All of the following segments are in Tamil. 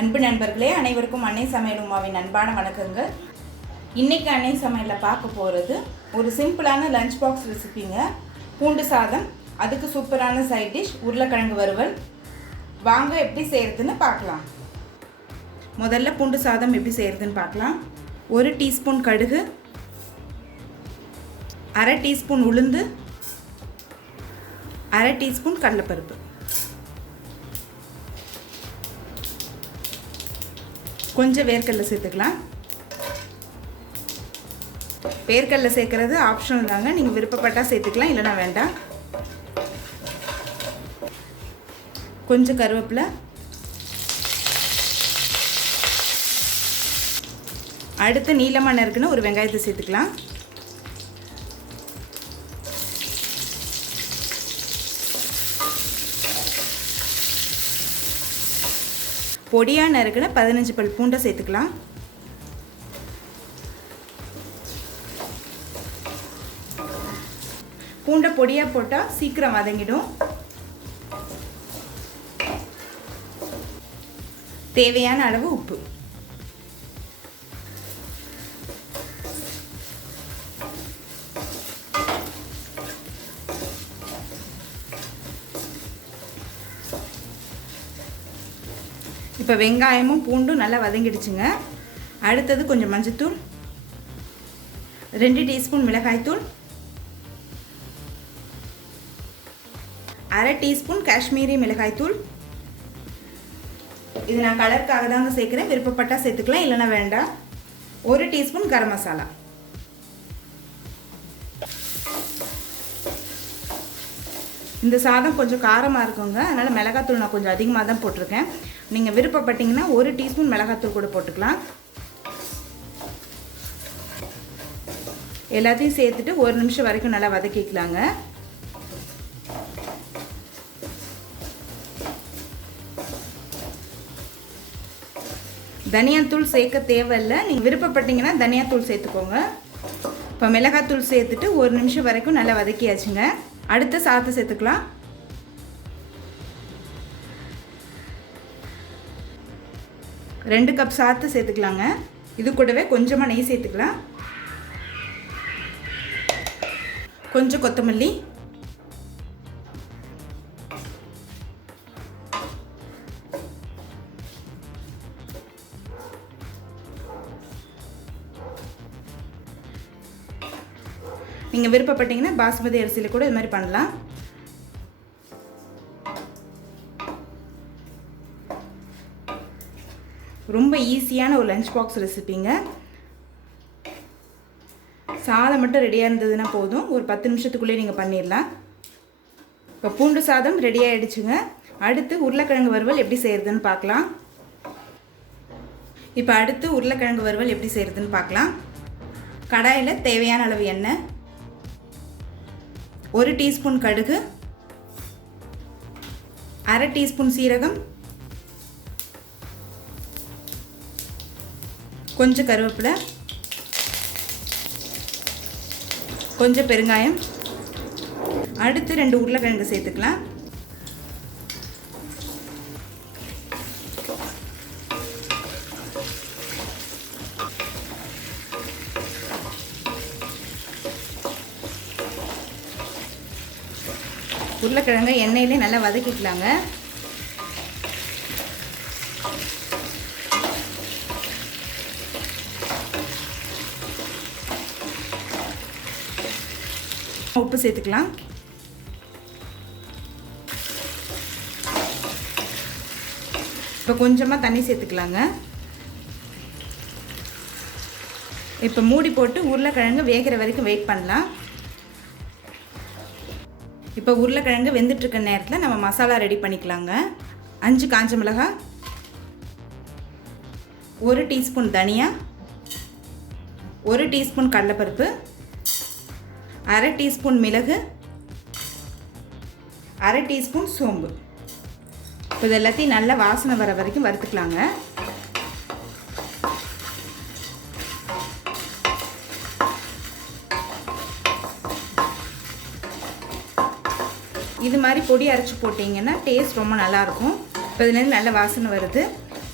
அன்பு நண்பர்களே, அனைவருக்கும் அன்னை சமையல் உமாவின் அன்பான வணக்கங்கள். இன்றைக்கி அன்னை சமையலில் பார்க்க போகிறது ஒரு சிம்பிளான லஞ்ச் பாக்ஸ் ரெசிபிங்க. பூண்டு சாதம், அதுக்கு சூப்பரான சைட் டிஷ் உருளைக்கிழங்கு வறுவல். வாங்க எப்படி செய்கிறதுன்னு பார்க்கலாம். முதல்ல பூண்டு சாதம் எப்படி செய்கிறதுன்னு பார்க்கலாம். 1 டீஸ்பூன் கடுகு, 1/2 டீஸ்பூன் உளுந்து, 1/2 டீஸ்பூன் கடலைப்பருப்பு, கொஞ்சம் வேர்க்கடலை சேர்த்துக்கலாம். வேர்க்கடலை சேர்க்குறது ஆப்ஷனல் தாங்க, நீங்கள் விருப்பப்பட்டால் சேர்த்துக்கலாம், இல்லைனா வேண்டாம். கொஞ்சம் கருவேப்பிலை, அடுத்து நீளமாக நறுக்குன்னு ஒரு வெங்காயத்தை சேர்த்துக்கலாம். பொடியாக நறுக்குன்னு 15 பல் பூண்டை சேர்த்துக்கலாம். பூண்டை பொடியாக போட்டால் சீக்கிரம் வதங்கிடும். தேவையான அளவு உப்பு, இப்போ வெங்காயமும் பூண்டும் நல்லா வதங்கிடுச்சுங்க. அடுத்தது கொஞ்சம் மஞ்சத்தூள், 2 டீஸ்பூன் மிளகாய்த்தூள், 1/2 டீஸ்பூன் காஷ்மீரி மிளகாய்த்தூள். இது நான் கலருக்காக தாங்க சேர்க்குறேன், விருப்பப்பட்டால் சேர்த்துக்கலாம், இல்லைனா வேண்டாம். 1 டீஸ்பூன் கரம் மசாலா. இந்த சாதம் கொஞ்சம் காரமாக இருக்குங்க, அதனால் மிளகாத்தூள் நான் கொஞ்சம் அதிகமாக தான் போட்டிருக்கேன். நீங்கள் விருப்பப்பட்டீங்கன்னா 1 டீஸ்பூன் மிளகாத்தூள் கூட போட்டுக்கலாம். எல்லாத்தையும் சேர்த்துட்டு 1 நிமிஷம் வரைக்கும் நல்லா வதக்கிக்கலாங்க. தனியாத்தூள் சேர்க்க தேவையில்லை, நீங்கள் விருப்பப்பட்டீங்கன்னா தனியாத்தூள் சேர்த்துக்கோங்க. இப்போ மிளகாத்தூள் சேர்த்துட்டு 1 நிமிஷம் வரைக்கும் நல்லா வதக்கியாச்சுங்க. அடுத்து சாதத்தை சேர்த்துக்கலாம். ரெண்டு கப் சாதத்தை சேர்த்துக்கலாங்க. இது கூடவே கொஞ்சமாக நெய் சேர்த்துக்கலாம். கொஞ்சம் கொத்தமல்லி, நீங்கள் விருப்பப்பட்டீங்கன்னா பாஸ்மதி அரிசியில் கூட இது மாதிரி பண்ணலாம். ரொம்ப ஈஸியான ஒரு லஞ்ச் பாக்ஸ் ரெசிபிங்க. சாதம் மட்டும் ரெடியாக இருந்ததுன்னா போதும், ஒரு 10 நிமிஷத்துக்குள்ளே நீங்கள் பண்ணிடலாம். இப்போ பூண்டு சாதம் ரெடி ஆகிடுச்சுங்க. அடுத்து உருளைக்கிழங்கு வறுவல் எப்படி செய்கிறதுன்னு பார்க்கலாம். இப்போ அடுத்து உருளைக்கிழங்கு வறுவல் எப்படி செய்கிறதுன்னு பார்க்கலாம். கடாயில் தேவையான அளவு எண்ணெய், 1 டீஸ்பூன் கடுகு, 1/2 டீஸ்பூன் சீரகம், கொஞ்சம் கருவேப்பிலை, கொஞ்சம் பெருங்காயம். அடுத்து 2 உருளைக்கிழங்கு சேர்த்துக்கலாம். உருளைக்கிழங்கு எண்ணெயிலே நல்லா வதக்கிக்கலாங்க. உப்பு சேர்த்துக்கலாம். இப்போ கொஞ்சமாக தண்ணி சேர்த்துக்கலாங்க. இப்போ மூடி போட்டு உருளைக்கிழங்கு வேகிற வரைக்கும் வெயிட் பண்ணலாம். இப்போ உருளைக்கிழங்கு வெந்துட்டுருக்க நேரத்தில் நம்ம மசாலா ரெடி பண்ணிக்கலாங்க. 5 காஞ்ச மிளகாய், 1 டீஸ்பூன் தனியா, 1 டீஸ்பூன் கடலைப்பருப்பு, 1/2 டீஸ்பூன் மிளகு, 1/2 டீஸ்பூன் சோம்பு. இப்போ இது எல்லாத்தையும் நல்லா வாசனை வர வரைக்கும் வறுத்துக்கலாங்க. இது மாதிரி பொடி அரைச்சி போட்டிங்கன்னா டேஸ்ட் ரொம்ப நல்லாயிருக்கும். இப்போ இதுலேருந்து நல்ல வாசனை வருது.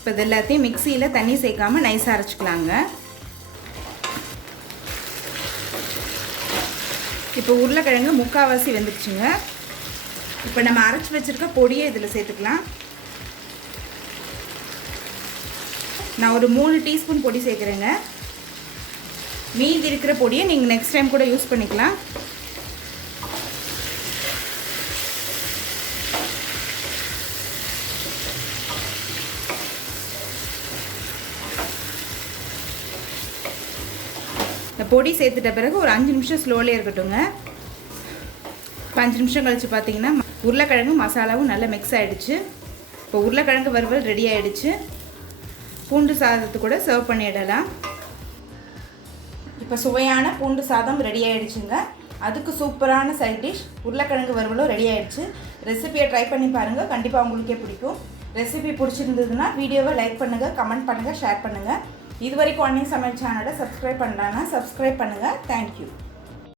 இப்போ இது எல்லாத்தையும் மிக்சியில் தண்ணி சேர்க்காமல் நைஸாக அரைச்சிக்கலாங்க. இப்போ உருளைக்கிழங்கு முக்கால்வாசி வெந்துடுச்சுங்க. இப்போ நம்ம அரைச்சி வச்சுருக்க பொடியை இதில் சேர்த்துக்கலாம். நான் ஒரு 3 டீஸ்பூன் பொடி சேர்க்குறேங்க. மீதி இருக்கிற பொடியை நீங்கள் நெக்ஸ்ட் டைம் கூட யூஸ் பண்ணிக்கலாம். இந்த பொடி சேர்த்துட்ட பிறகு ஒரு 5 நிமிஷம் ஸ்லோலே இருக்கட்டுங்க. இப்போ 5 நிமிஷம் கழித்து பார்த்தீங்கன்னா உருளைக்கிழங்கு மசாலாவும் நல்லா மிக்ஸ் ஆகிடுச்சு. இப்போ உருளைக்கிழங்கு வறுவல் ரெடி ஆகிடுச்சு. பூண்டு சாதத்து கூட சர்வ் பண்ணிடலாம். இப்போ சுவையான பூண்டு சாதம் ரெடி ஆகிடுச்சுங்க. அதுக்கு சூப்பரான சைட் டிஷ் உருளைக்கிழங்கு வறுவலும் ரெடி ஆகிடுச்சு. ரெசிபியை ட்ரை பண்ணி பாருங்கள், கண்டிப்பாக உங்களுக்கே பிடிக்கும். ரெசிபி பிடிச்சிருந்ததுன்னா வீடியோவை லைக் பண்ணுங்கள், கமெண்ட் பண்ணுங்கள், ஷேர் பண்ணுங்கள். இது வரைக்கும் அன்னை சமையல் சேனலை சப்ஸ்கிரைப் பண்ணலான்னா சப்ஸ்கிரைப் பண்ணுங்கள். தேங்க்யூ.